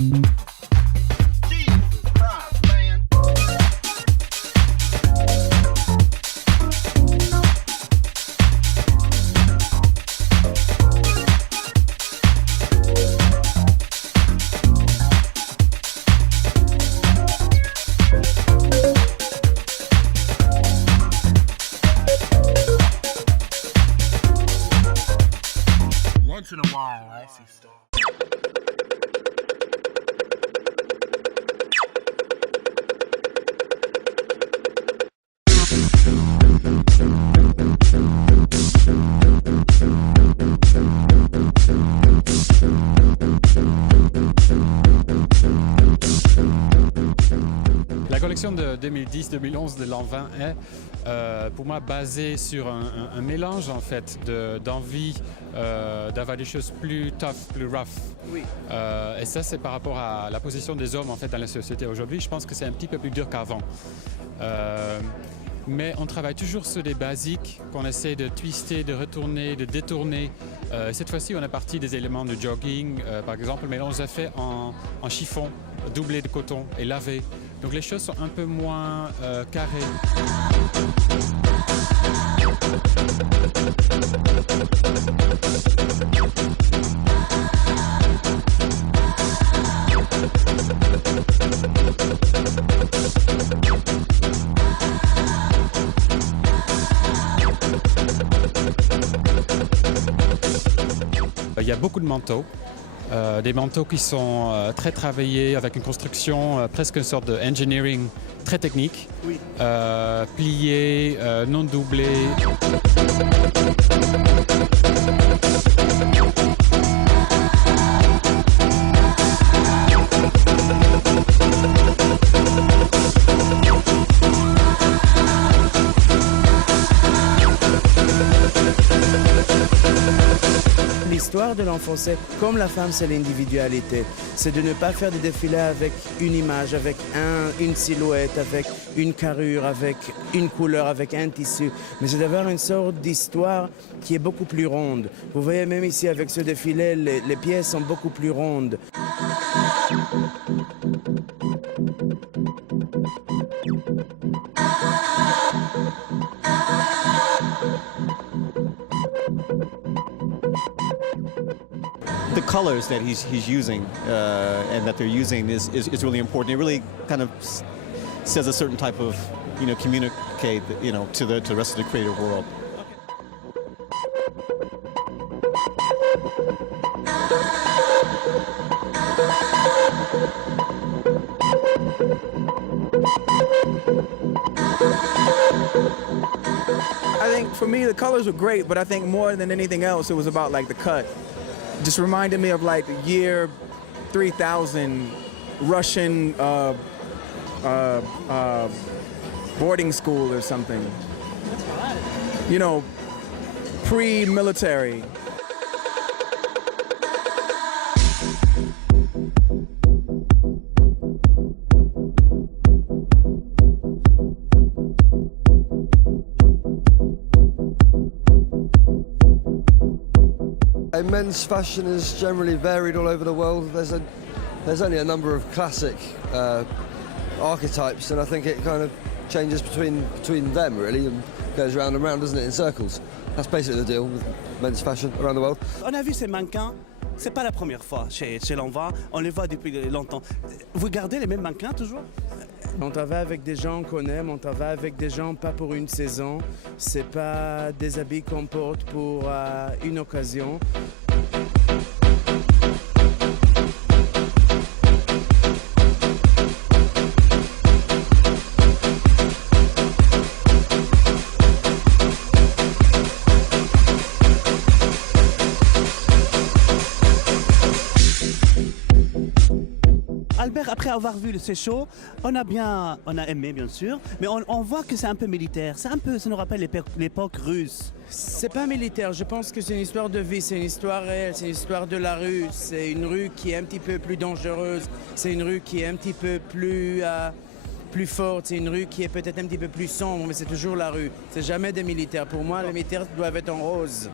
Once in a while, I see stars. La collection de 2010-2011 de l'an 20 est pour moi basée sur un mélange en fait d'envie d'avoir des choses plus tough, plus rough. Oui. Et ça c'est par rapport à la position des hommes en fait dans la société aujourd'hui. Je pense que c'est un petit peu plus dur qu'avant. Mais on travaille toujours sur des basiques qu'on essaie de twister, de retourner, de détourner. Cette fois-ci, on a parti des éléments de jogging, par exemple, mais on les a fait en chiffon, doublé de coton et lavé. Donc les choses sont un peu moins carrées. Il y a beaucoup de manteaux, des manteaux qui sont très travaillés avec une construction presque une sorte de engineering très technique, Oui. Pliés, non doublés. L'histoire de l'enfant, c'est comme la femme, c'est l'individualité. C'est de ne pas faire des défilés avec une image, avec une silhouette, avec une carrure, avec une couleur, avec un tissu. Mais c'est d'avoir une sorte d'histoire qui est beaucoup plus ronde. Vous voyez, même ici, avec ce défilé, les pièces sont beaucoup plus rondes. The colors that he's using and that they're using is really important. It really kind of says a certain type of, communicate, to the rest of the creative world. I think for me the colors were great, but I think more than anything else it was about like the cut. Just reminded me of like the year 3000 Russian boarding school or something. You know, pre-military. Men's fashion is generally varied all over the world. There's only a number of classic archetypes, and I think it kind of changes between them really, and goes round and round, doesn't it, in circles. That's basically the deal with men's fashion around the world. On a vu ces mannequins, c'est pas la première fois chez Lanvin, on les voit depuis longtemps. Vous gardez les mêmes mannequins toujours? On travaille avec des gens qu'on aime, on travaille avec des gens pas pour une saison. C'est pas des habits qu'on porte pour une occasion. Albert, après avoir vu ces shows, on a aimé bien sûr, mais on voit que c'est un peu militaire. Ça nous rappelle l'époque russe. C'est pas militaire, je pense que c'est une histoire de vie, c'est une histoire réelle, c'est une histoire de la rue. C'est une rue qui est un petit peu plus dangereuse, c'est une rue qui est un petit peu plus forte, c'est une rue qui est peut-être un petit peu plus sombre, mais c'est toujours la rue. C'est jamais des militaires. Pour moi, les militaires doivent être en rose.